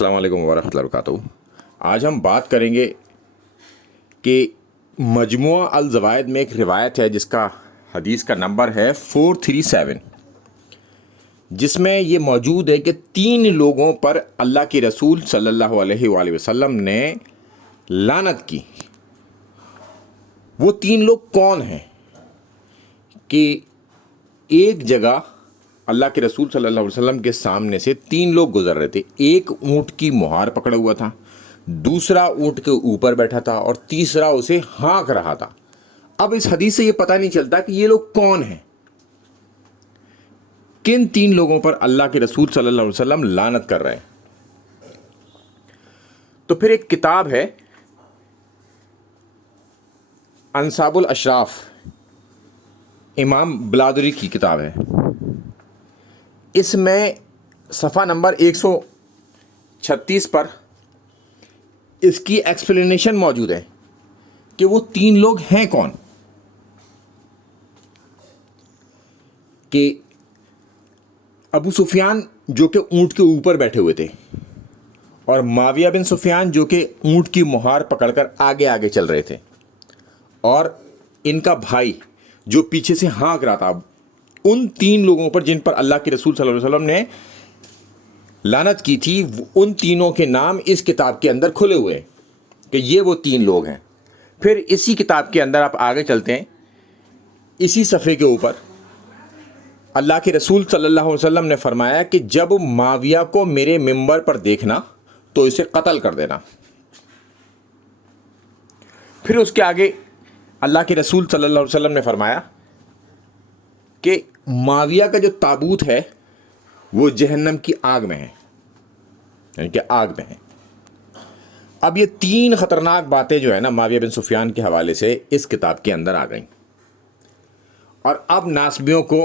السلام علیکم ورحمۃ اللہ وبرکاتہ۔ آج ہم بات کریں گے کہ مجموعہ الزوائد میں ایک روایت ہے جس کا حدیث کا نمبر ہے 437، جس میں یہ موجود ہے کہ 3 لوگوں پر اللہ کے رسول صلی اللہ علیہ وآلہ وسلم نے لعنت کی۔ وہ 3 لوگ کون ہیں؟ کہ ایک جگہ اللہ کے رسول صلی اللہ علیہ وسلم کے سامنے سے 3 لوگ گزر رہے تھے۔ ایک اونٹ کی مہار پکڑا ہوا تھا، دوسرا اونٹ کے اوپر بیٹھا تھا، اور تیسرا اسے ہانک رہا تھا۔ اب اس حدیث سے یہ پتہ نہیں چلتا کہ یہ لوگ کون ہیں، کن 3 لوگوں پر اللہ کے رسول صلی اللہ علیہ وسلم لعنت کر رہے ہیں۔ تو پھر ایک کتاب ہے انصاب الاشراف، امام بلادری کی کتاب ہے۔ اس میں صفحہ نمبر 136 پر اس کی ایکسپلینیشن موجود ہے کہ وہ 3 لوگ ہیں کون۔ کہ ابو سفیان جو کہ اونٹ کے اوپر بیٹھے ہوئے تھے، اور معاویہ بن سفیان جو کہ اونٹ کی مہار پکڑ کر آگے آگے چل رہے تھے، اور ان کا بھائی جو پیچھے سے ہانک رہا تھا۔ ان 3 لوگوں پر جن پر اللہ کے رسول صلی اللہ علیہ وسلم نے لعنت کی تھی، ان تینوں کے نام اس کتاب کے اندر کھلے ہوئے ہیں کہ یہ وہ 3 لوگ ہیں۔ پھر اسی کتاب کے اندر آپ آگے چلتے ہیں، اسی صفحے کے اوپر اللہ کے رسول صلی اللہ علیہ وسلم نے فرمایا کہ جب معاویہ کو میرے ممبر پر دیکھنا تو اسے قتل کر دینا۔ پھر اس کے آگے اللہ کے رسول صلی اللہ علیہ وسلم نے فرمایا کہ معاویہ کا جو تابوت ہے وہ جہنم کی آگ میں ہے، یعنی کہ آگ میں ہے۔ اب یہ 3 خطرناک باتیں جو ہے نا معاویہ بن سفیان کے حوالے سے اس کتاب کے اندر آ گئیں، اور اب ناسبیوں کو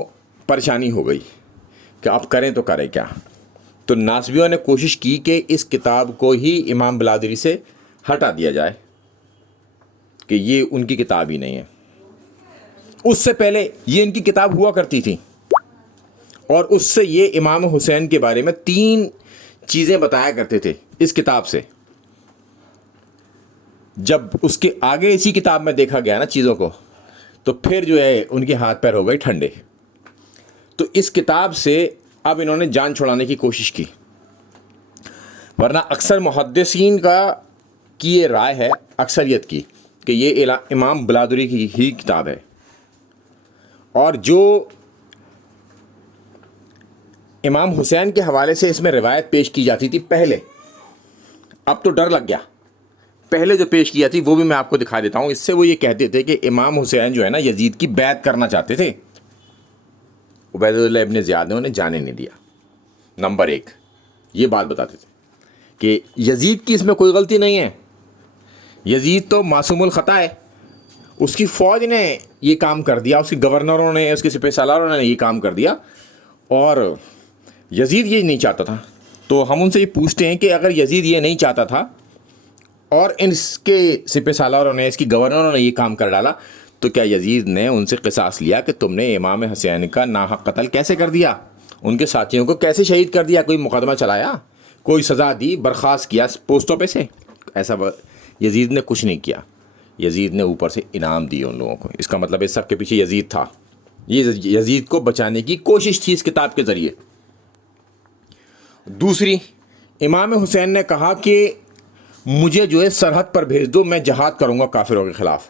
پریشانی ہو گئی کہ اب کریں تو کریں کیا۔ تو ناسبیوں نے کوشش کی کہ اس کتاب کو ہی امام بلادری سے ہٹا دیا جائے کہ یہ ان کی کتاب ہی نہیں ہے۔ اس سے پہلے یہ ان کی کتاب ہوا کرتی تھی، اور اس سے یہ امام حسین کے بارے میں 3 چیزیں بتایا کرتے تھے اس کتاب سے۔ جب اس کے آگے اسی کتاب میں دیکھا گیا نا چیزوں کو، تو پھر جو ہے ان کے ہاتھ پیر ہو گئے ٹھنڈے۔ تو اس کتاب سے اب انہوں نے جان چھڑانے کی کوشش کی، ورنہ اکثر محدثین کی یہ رائے ہے، اکثریت کی، کہ یہ امام بلادری کی ہی کتاب ہے۔ اور جو امام حسین کے حوالے سے اس میں روایت پیش کی جاتی تھی پہلے، اب تو ڈر لگ گیا، پہلے جو پیش کی جاتی وہ بھی میں آپ کو دکھا دیتا ہوں۔ اس سے وہ یہ کہتے تھے کہ امام حسین جو ہے نا یزید کی بیعت کرنا چاہتے تھے، عبید اللہ ابن زیاد نے انہیں جانے نہیں دیا۔ نمبر 1 یہ بات بتاتے تھے کہ یزید کی اس میں کوئی غلطی نہیں ہے، یزید تو معصوم الخطا ہے، اس کی فوج نے یہ کام کر دیا، اس کے گورنروں نے، اس کے سپہ سالاروں نے یہ کام کر دیا، اور یزید یہ نہیں چاہتا تھا۔ تو ہم ان سے یہ پوچھتے ہیں کہ اگر یزید یہ نہیں چاہتا تھا اور اس کے سپہ سالاروں نے، اس کی گورنروں نے یہ کام کر ڈالا، تو کیا یزید نے ان سے قصاص لیا کہ تم نے امام حسین کا ناحق قتل کیسے کر دیا، ان کے ساتھیوں کو کیسے شہید کر دیا، کوئی مقدمہ چلایا، کوئی سزا دی، برخاست کیا پوسٹوں پہ سے؟ ایسا یزید نے کچھ نہیں کیا۔ یزید نے اوپر سے انعام دی ان لوگوں کو۔ اس کا مطلب اس سب کے پیچھے یزید تھا، یہ یزید کو بچانے کی کوشش تھی اس کتاب کے ذریعے۔ دوسری، امام حسین نے کہا کہ مجھے جو ہے سرحد پر بھیج دو، میں جہاد کروں گا کافروں کے خلاف۔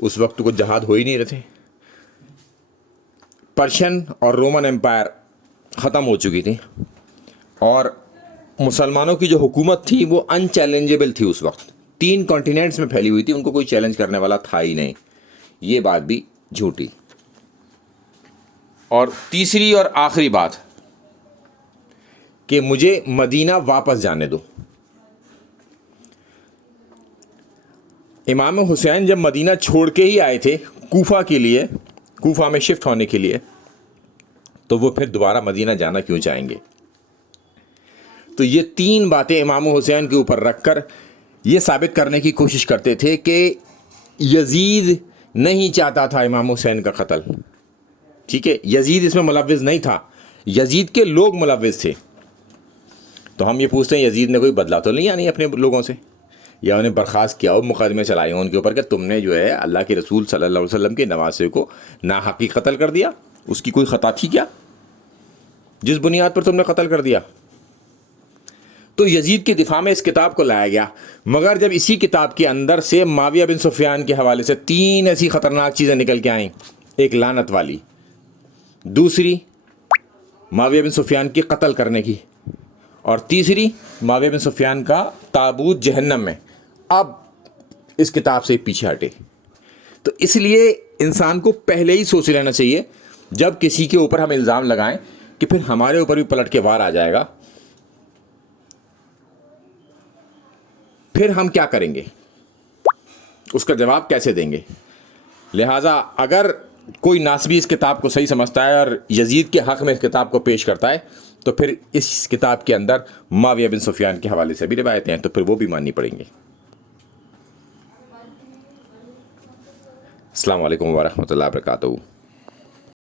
اس وقت کو جہاد ہو ہی نہیں رہے تھے، پرشین اور رومن امپائر ختم ہو چکی تھی، اور مسلمانوں کی جو حکومت تھی وہ ان چیلنجیبل تھی اس وقت، 3 کانٹیننٹس میں پھیلی ہوئی تھی، ان کو کوئی چیلنج کرنے والا تھا ہی نہیں۔ یہ بات بھی جھوٹی۔ اور تیسری اور آخری بات کہ مجھے مدینہ واپس جانے دو۔ امام حسین جب مدینہ چھوڑ کے ہی آئے تھے کوفہ کے لیے، کوفہ میں شفٹ ہونے کے لیے، تو وہ پھر دوبارہ مدینہ جانا کیوں چاہیں گے؟ تو یہ 3 باتیں امام حسین کے اوپر رکھ کر یہ ثابت کرنے کی کوشش کرتے تھے کہ یزید نہیں چاہتا تھا امام حسین کا قتل۔ ٹھیک ہے، یزید اس میں ملوث نہیں تھا، یزید کے لوگ ملوث تھے۔ تو ہم یہ پوچھتے ہیں یزید نے کوئی بدلا تو نہیں آنی اپنے لوگوں سے، یا انہیں برخاست کیا ہو، مقدمے چلائے ہوں ان کے اوپر کہ تم نے جو ہے اللہ کے رسول صلی اللہ علیہ وسلم کے نواسے کو ناحقی قتل کر دیا، اس کی کوئی خطا تھی کیا جس بنیاد پر تم نے قتل کر دیا؟ تو یزید کے دفاع میں اس کتاب کو لایا گیا، مگر جب اسی کتاب کے اندر سے معاویہ بن سفیان کے حوالے سے 3 ایسی خطرناک چیزیں نکل کے آئیں، ایک لعنت والی، دوسری معاویہ بن سفیان کی قتل کرنے کی، اور تیسری معاویہ بن سفیان کا تابوت جہنم میں، اب اس کتاب سے پیچھے ہٹے۔ تو اس لیے انسان کو پہلے ہی سوچ لینا چاہیے جب کسی کے اوپر ہم الزام لگائیں کہ پھر ہمارے اوپر بھی پلٹ کے وار آ جائے گا، پھر ہم کیا کریں گے، اس کا جواب کیسے دیں گے؟ لہٰذا اگر کوئی ناسبی اس کتاب کو صحیح سمجھتا ہے اور یزید کے حق میں اس کتاب کو پیش کرتا ہے تو پھر اس کتاب کے اندر معاویہ بن سفیان کے حوالے سے بھی روایتیں ہیں تو پھر وہ بھی ماننی پڑیں گی۔ السلام علیکم ورحمۃ اللہ وبرکاتہ۔